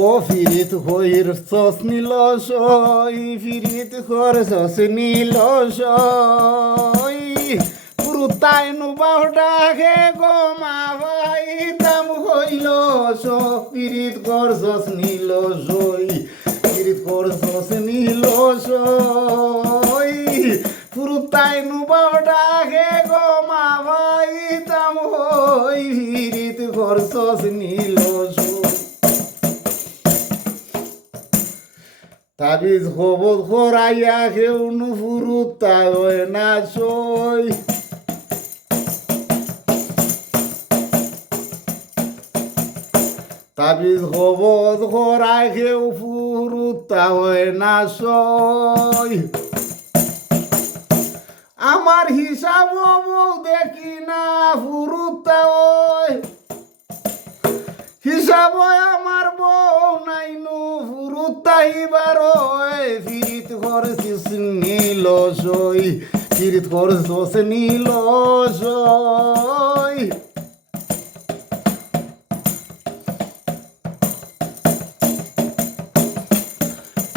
ও ফিরিত হইর sauce নীল সই ফিরিত হর sauce নীল সই পুরুতাই নুবাহ ডাকে গো মা ভাই দাম হইল সো ফিরিত হর সস নীল সই ফিরিত হর সস নীল সই পুরুতাই নুবাহ ডাকে গো মা ভাই দাম হই ফিরিত হর সস নীল সই তাবিজ খবর খরাইয়া কেউ নুফুরু তাই না সই তাবিজ খবর খরাই কেউ ফুরু তাই না সই আমার হিসাব দেখি না ফুরু তাই হিসাব আমার বউ নাই নু ফুরুতাইবার ফিরিত করছিস নীল সই ফিরিত করছিস নীল সই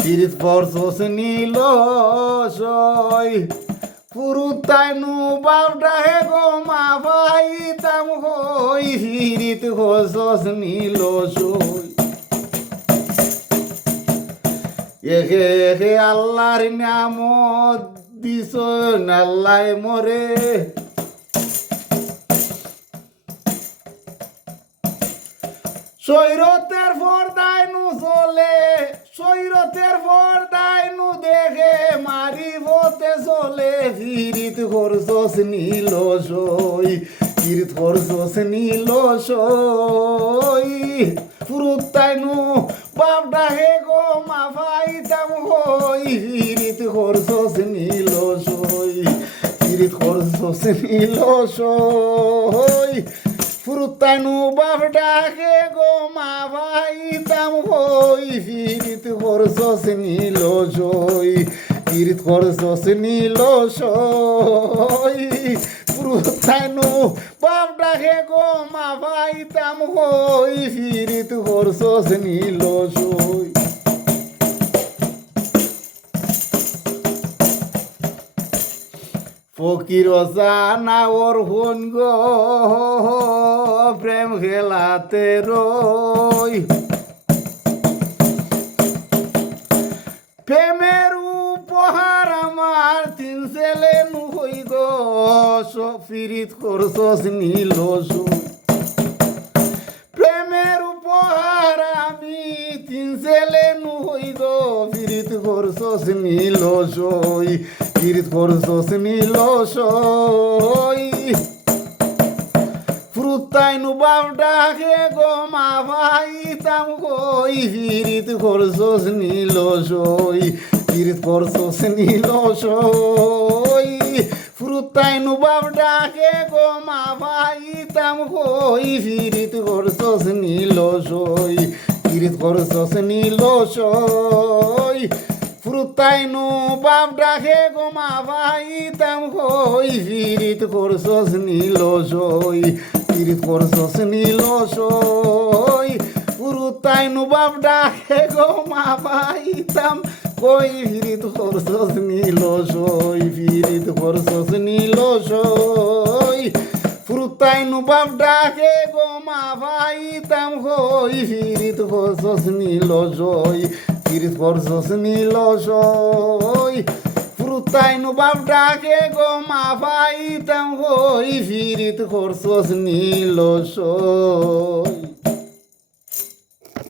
ফিরিত করছিস নীল সই পুরুতাই নু বাবডা হে গো মা ভাই তাম হই ফিরিত করছিস নীল সই একে একে আল্লাহর নামত দিস আল্লাহ মরে সৈরতের পর্দায় নু চলে সৈরতের পর্দায় নু দেখে মারি বতে চলে ফিরিত করছস নীল সই ফিরিত করছস নীল সই ফুরুতাই নু বাপ ডাকে গো মা ভাই তাম হই ফিরিত করছস নীল সই ফিরিত করছস নীল সই ফুরুতাই নু বাপ ডাকে গো মা ভাই তাম হই ফিরিত করছস নীল সই ফিরিত করছস নীল সই ফুরুতাই নু বাপ ডাকে গো মা ভাই তাম হই ফিরিত করছস নীল সই ফকির জানা ওর হন গো প্রেম খেলাতে রই প্রেমের উপহার আমার তিন ছেলে নু হই গো ফিরিত করছস নীল সই প্রেমের উপহার আমি তিন ছেলে নু হই গো ফিরিত করছস নীল সই ফিরিত করছস নীল সই ফুরুতাই নু বাপ ডাকে গো মা ভাই তাম কই ফিরিত করছস নীল সই ফিরিত করছস নীল সই ফুরুতাই নু বাপ ডাকে গো মা ভাই তাম কই ফিরিত করছস নীল সই ফিরিত করছস নীল সই ফুরুতাই নু বাপ ডাকে গো মা ভাই তাম কই ফিরিত করছস নীল সই ফিরিত করছস নীল সই ফুরুতাই নু বাপ ডাকে গো মা ভাই তাম কই ফিরিত করছস নীল সই ফিরিত করছস নীল সই ফুরুতাই নু বাপ ডাকে গো মা ভাই তাম কই ফিরিত করছস নীল সই ফিরিত করছস নীল সই ফুরুতাই নু বাপ ডাকে গো মা ভাই তাম কই ফিরিত করছস নীল সই